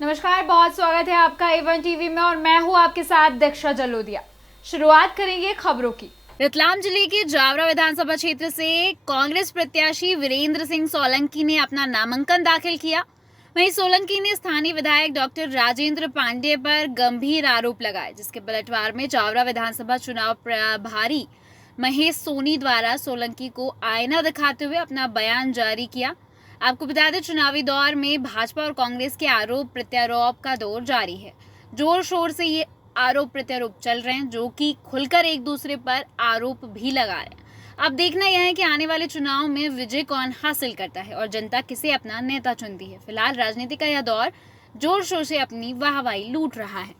नमस्कार, बहुत स्वागत है आपका A1 टीवी में और मैं हूं आपके साथ दीक्षा जलोदिया। शुरुआत करेंगे खबरों की। रतलाम जिले के जावरा विधानसभा क्षेत्र से कांग्रेस प्रत्याशी वीरेंद्र सिंह सोलंकी ने अपना नामांकन दाखिल किया। वहीं सोलंकी ने स्थानीय विधायक डॉक्टर राजेंद्र पांडेय पर गंभीर आरोप लगाए, जिसके पलटवार में जावरा विधानसभा चुनाव प्रभारी महेश सोनी द्वारा सोलंकी को आईना दिखाते हुए अपना बयान जारी किया। आपको बता दें, चुनावी दौर में भाजपा और कांग्रेस के आरोप प्रत्यारोप का दौर जारी है। जोर शोर से ये आरोप प्रत्यारोप चल रहे हैं, जो कि खुलकर एक दूसरे पर आरोप भी लगा रहे हैं। अब देखना यह है कि आने वाले चुनाव में विजय कौन हासिल करता है और जनता किसे अपना नेता चुनती है। फिलहाल राजनीति का यह दौर जोर शोर से अपनी वाहवाही लूट रहा है।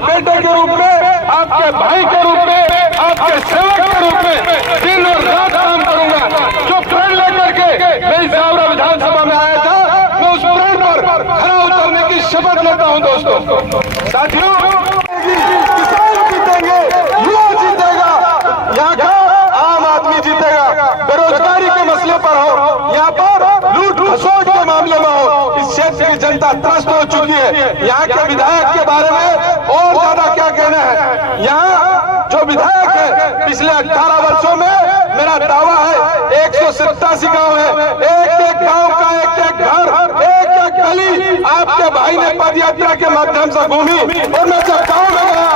बेटे के रूप में, आपके भाई के रूप में, आपके सेवक के रूप में दिन और रात काम करूंगा। जो प्रण लेकर के मैं इस जावरा विधानसभा में आया था, मैं उस प्रण पर खरा उतरने की शपथ लेता हूं। दोस्तों साथियों, किसान जीतेंगे, युवा जीतेगा, यहाँ का आम आदमी जीतेगा। बेरोजगारी के मसले पर हो, यहाँ पर लूट खसोट के मामले में हो, इस क्षेत्र की जनता त्रस्त हो चुकी है। यहाँ के विधायक के बारे में और ज्यादा क्या कहना है। यहाँ जो विधायक है, पिछले 18 वर्षों में मेरा दावा है 187 गांव है, एक एक गांव का एक एक घर, एक एक गली आपके भाई ने पद यात्रा के माध्यम से घूमी। और मैं जब गांव में गया,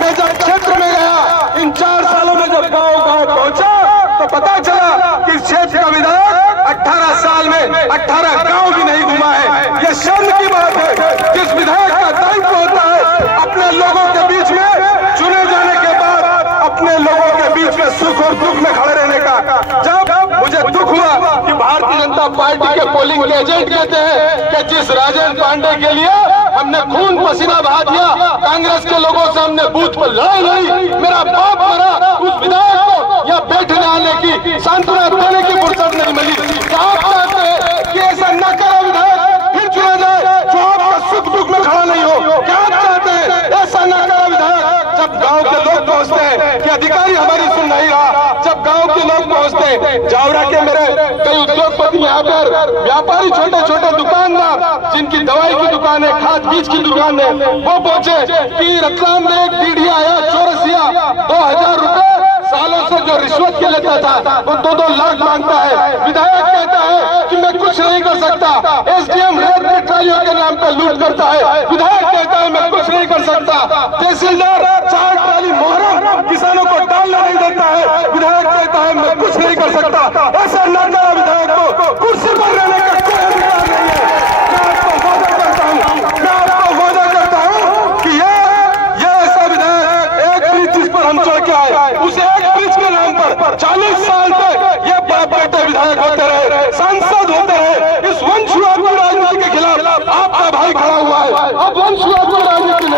मैं जब क्षेत्र में गया, इन 4 सालों में जब गांव गांव पहुंचा तो पता चला कि क्षेत्र का विधायक 18 साल में 18 गांव भी नहीं घुमा है। यह शर्म की बात है। जिस विधायक का दायित्व होता है अपने लोगों के बीच में चुने जाने के बाद अपने लोगों के बीच में सुख और दुख में खड़े रहने का, जब मुझे दुख हुआ कि भारतीय जनता पार्टी के पोलिंग एजेंट कहते हैं कि जिस राजेंद्र पांडे के लिए हमने खून पसीना बहा दिया, कांग्रेस के लोगों से हमने बूथ पर लड़ाई लड़ी, मेरा बाप मरा, उस विधायक को यहाँ बैठने आने की, सांत्वना देने की फुर्सत नहीं मिली। आप चाहते हैं कि ऐसा न करा विधायक फिर चुना जाए जो आपका सुख दुख में खड़ा नहीं हो? क्या आप चाहते हैं ऐसा न करा विधायक? जब गांव के लोग पहुंचते हैं कि अधिकारी हमारी सुन नहीं रहा, जब गांव के लोग पहुंचते हैं होते। जावरा के मेरे कई उद्योगपति यहाँ पर व्यापारी, छोटे छोटे दुकानदार जिनकी दवाई की दुकान है, खाद बीज की दुकान है, वो पहुंचे कि रतलाम में एक पीढ़ी आया चौरसिया 2000 रुपए सालों से जो रिश्वत के लेता था वो 2-2 लाख मांगता है। विधायक कहता है कि मैं कुछ नहीं कर सकता। एसडीएम रेत की ट्रालियों के नाम पर लूट करता है। विधायक कहता है मैं कुछ नहीं कर सकता। तहसीलदार 4 ट्राली मोहर्रम किसानों को डालने नहीं देता है। विधायक कहता है मैं कुछ नहीं कर सकता। ऐसा नाकारा विधायक को कुर्सी पर रहने का कोई अधिकार नहीं है। मैं आपको वादा करता हूँ कि ये ऐसा विधायक एक ब्रिज जिस पर हम चढ़ के आए, उस एक ब्रिज के नाम पर 40 साल तक ये बाप बेटे विधायक होते रहे, सांसद होते रहे। इस वंशवाद की राजनीति के खिलाफ आपका भाई खड़ा हुआ है। अब वंशवाद की राजनीति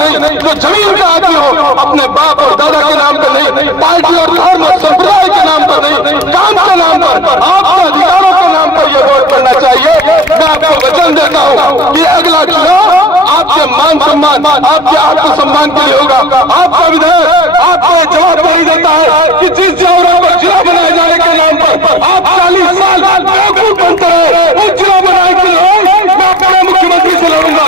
नहीं, जो जमीन का आदि हो, अपने बाप और दादा के नाम पर नहीं, पार्टी और धर्म और संप्रदाय के नाम पर नहीं, काम के नाम पर, आपके अधिकारों के नाम पर यह वोट करना चाहिए। मैं आपको वचन देता हूँ कि अगला चुनाव आपके मान सम्मान, आपके आत्मसम्मान के लिए होगा। आपका विधायक आपको जवाबदारी देता है कि जिस जावरा को जिला बनाए जाने के नाम पर आप 40 साल बेवकूफ बनते रहे, उस जिला बनाए के लिए मैं अपने मुख्यमंत्री से लड़ूंगा।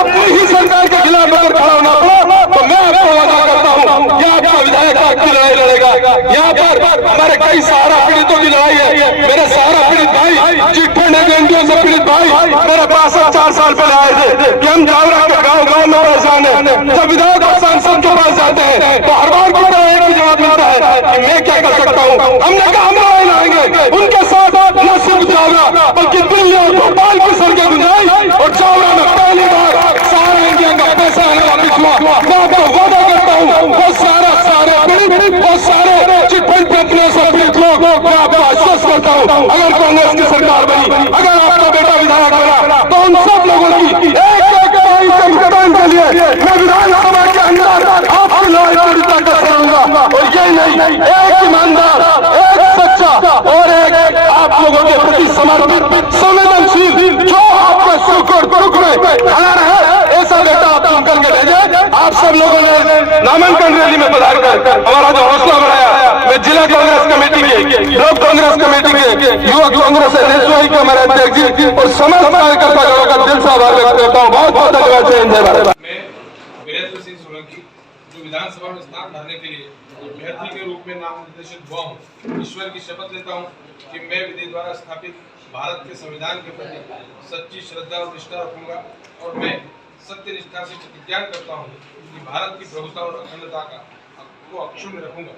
अपनी ही सरकार के खिलाफ अगर खड़ा होना पड़ा तो मैं आपको वादा करता हूँ ये आपका विधायक आपकी लड़ाई लड़ेगा। यहाँ पर हमारे कई सहारा पीड़ितों की लड़ाई है। मेरे सहारा पीड़ित भाई, चिटफंड एजेंसियों से पीड़ित भाई मेरे पास 4 साल पहले आए थे कि हम जावरा के गाँव में परेशान है। जब विधायक और सांसद के पास जाते हैं तो हर बार को एक ही जवाब मिलता है कि मैं क्या कर सकता हूँ। हमने कहा हम लड़ाई लड़ेंगे उनके साथ, न सिर्फ जावरा बल्कि दिल्ली और भोपाल की सड़कें गुंजाई और जावरा में पहली बार सारा इंडिया का पैसा आने वापिस हुआ। मैं आपको वादा करता हूँ वो सारे पीड़ित, वो सारे चिटफंड कंपनियों से पीड़ित लोग, मैं आपको आश्वस्त करता हूँ अगर कांग्रेस की सरकार बनी, अगर आपका बेटा विधायक बना तो उन सब लोगों की एक टाइम के भुगतान के लिए मैं विधानसभा के अंदर आपकी लड़ाई का करूंगा। और यही नहीं, एक ईमानदार, एक सच्चा और एक आप लोगों के प्रति समर्पित, संवेदनशील, जो आपके सुख और दुख में खड़ा रहे, ऐसा बेटा आप चुन करके भेजे। आप सब लोगों ने नामांकन रैली में पधार कर हमारा जो हौसला बढ़ाया, मैं जिला कांग्रेस कमेटी के, ब्लॉक कांग्रेस कमेटी के, युवक कांग्रेस एनएसयूआई के हमारे अध्यक्ष जी और समस्त कार्यकर्ताओं का दिल से आभार व्यक्त करता हूँ। बहुत बहुत धन्यवाद। जय हिंद, जय भारत। मैं वीरेंद्र सिंह सोलंकी जो विधानसभा में स्थान धारने के लिए अभ्यर्थी के रूप में नाम निर्देशित हुआ हूँ, ईश्वर की शपथ लेता हूँ कि मैं विधि द्वारा स्थापित भारत के संविधान के प्रति सच्ची श्रद्धा और निष्ठा रखूंगा और मैं सत्य निष्ठा से प्रतिज्ञा करता हूँ कि भारत की प्रभुता और अखंडता को अक्षुण्ण रखूंगा।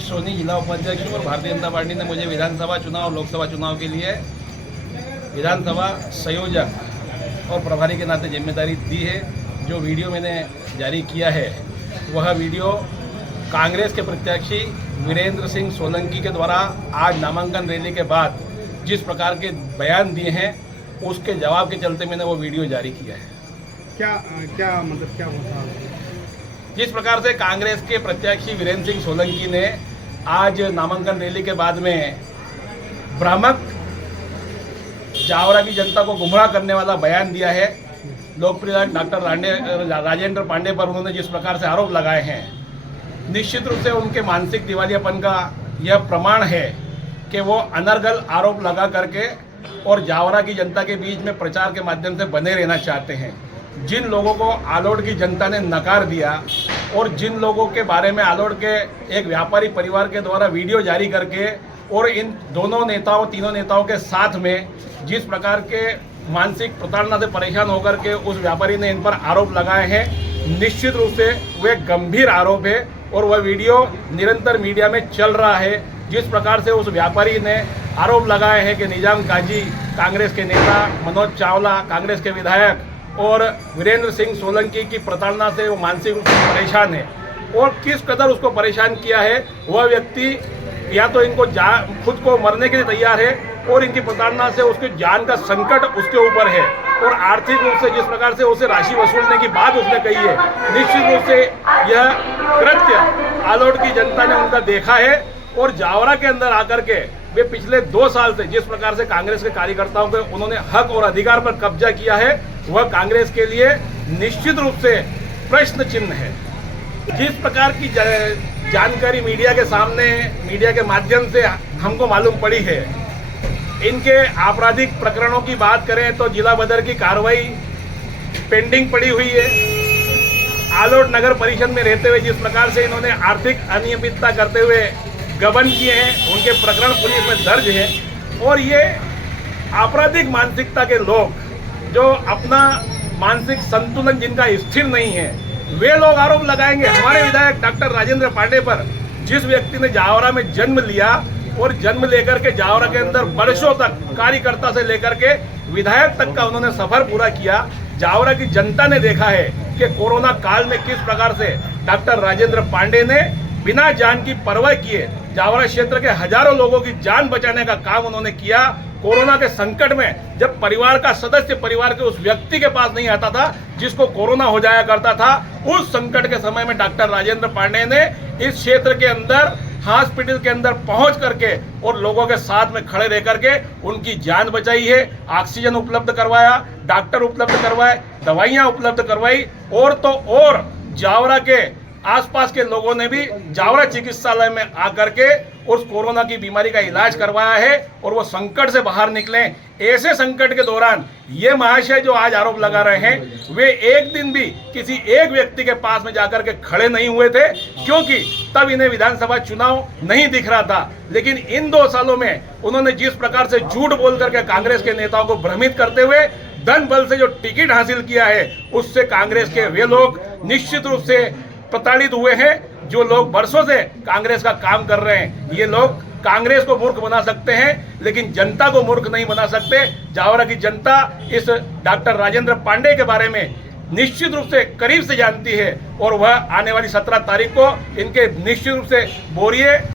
सोनी जिला उपाध्यक्ष और भारतीय जनता पार्टी ने मुझे विधानसभा चुनाव और लोकसभा चुनाव के लिए विधानसभा संयोजक और प्रभारी के नाते जिम्मेदारी दी है। जो वीडियो मैंने जारी किया है वह वीडियो कांग्रेस के प्रत्याशी वीरेंद्र सिंह सोलंकी के द्वारा आज नामांकन रैली के बाद जिस प्रकार के बयान दिए हैं उसके जवाब के चलते मैंने वो वीडियो जारी किया है। क्या मतलब क्या होता है? जिस प्रकार से कांग्रेस के प्रत्याशी वीरेंद्र सिंह सोलंकी ने आज नामांकन रैली के बाद में भ्रामक जावरा की जनता को गुमराह करने वाला बयान दिया है। लोकप्रिय डॉक्टर राजेंद्र पांडे पर उन्होंने जिस प्रकार से आरोप लगाए हैं, निश्चित रूप से उनके मानसिक दिवालियापन का यह प्रमाण है कि वो अनर्गल आरोप लगा करके और जावरा की जनता के बीच में प्रचार के माध्यम से बने रहना चाहते हैं। जिन लोगों को आलोट की जनता ने नकार दिया और जिन लोगों के बारे में आलोट के एक व्यापारी परिवार के द्वारा वीडियो जारी करके और इन तीनों नेताओं के साथ में जिस प्रकार के मानसिक प्रताड़ना से परेशान होकर के उस व्यापारी ने इन पर आरोप लगाए हैं, निश्चित रूप से वे गंभीर आरोप है और वह वीडियो निरंतर मीडिया में चल रहा है। जिस प्रकार से उस व्यापारी ने आरोप लगाए हैं कि निजाम काजी, कांग्रेस के नेता मनोज चावला, कांग्रेस के विधायक और वीरेंद्र सिंह सोलंकी की प्रताड़ना से वो मानसिक रूप से परेशान है और किस कदर उसको परेशान किया है। वह व्यक्ति या तो इनको खुद को मरने के लिए तैयार है और इनकी प्रताड़ना से उसकी जान का संकट उसके ऊपर है और आर्थिक रूप से जिस प्रकार से उसे राशि वसूलने की बात उसने कही है, निश्चित रूप से यह कृत्य आलोट की जनता ने उनका देखा है और जावरा के अंदर आकर के वे पिछले 2 साल से जिस प्रकार से कांग्रेस के कार्यकर्ताओं पे उन्होंने हक और अधिकार पर कब्जा किया है, वह कांग्रेस के लिए निश्चित रूप से प्रश्न चिन्ह है। जिस प्रकार की जानकारी मीडिया के सामने, मीडिया के माध्यम से हमको मालूम पड़ी है, इनके आपराधिक प्रकरणों की बात करें तो जिला बदर की कार्रवाई पेंडिंग पड़ी हुई है। आलोट नगर परिषद में रहते हुए जिस प्रकार से इन्होंने आर्थिक अनियमितता करते हुए गबन किए हैं, उनके प्रकरण पुलिस में दर्ज है। और ये आपराधिक मानसिकता के लोग जो अपना मानसिक संतुलन जिनका स्थिर नहीं है, वे लोग आरोप लगाएंगे हमारे विधायक डॉक्टर राजेंद्र पांडे पर, जिस व्यक्ति ने जावरा में जन्म लिया और जन्म लेकर के जावरा के अंदर वर्षों तक कार्यकर्ता से लेकर के विधायक तक का उन्होंने सफर पूरा किया। जावरा की जनता ने देखा है कि कोरोना काल में किस प्रकार से डॉक्टर राजेंद्र पांडे ने बिना जान की परवाह किए जावरा क्षेत्र के हजारों लोगों की जान बचाने का काम उन्होंने किया। कोरोना के संकट में जब परिवार का सदस्य परिवार के उस व्यक्ति के पास नहीं आता था जिसको कोरोना हो जाया करता था, उस संकट के समय में डॉक्टर राजेंद्र पांडे ने इस क्षेत्र के अंदर हॉस्पिटल के अंदर पहुंच करके और लोगों के साथ में खड़े रह करके उनकी जान बचाई है। ऑक्सीजन उपलब्ध करवाया, डॉक्टर उपलब्ध करवाए, दवाइयां उपलब्ध करवाई, और तो और जावरा के आसपास के लोगों ने भी जावरा चिकित्सालय में आकर के उस कोरोना की बीमारी का इलाज करवाया है और वो संकट से बाहर निकले। ऐसे संकट के दौरान ये महाशय जो आज आरोप लगा रहे हैं, वे एक दिन भी किसी एक व्यक्ति के पास में जाकर के खड़े नहीं हुए थे, क्योंकि तब इन्हें विधानसभा चुनाव नहीं दिख रहा था। लेकिन इन 2 सालों में उन्होंने जिस प्रकार से झूठ बोल करके कांग्रेस के नेताओं को भ्रमित करते हुए धन बल से जो टिकट हासिल किया है, उससे कांग्रेस के वे लोग निश्चित रूप से प्रताड़ित हुए हैं। जो लोग वर्षों से कांग्रेस का काम कर रहे हैं, ये लोग कांग्रेस को मूर्ख बना सकते हैं लेकिन जनता को मूर्ख नहीं बना सकते। जावरा की जनता इस डॉक्टर राजेंद्र पांडे के बारे में निश्चित रूप से करीब से जानती है और वह आने वाली 17 तारीख को इनके निश्चित रूप से बोरिए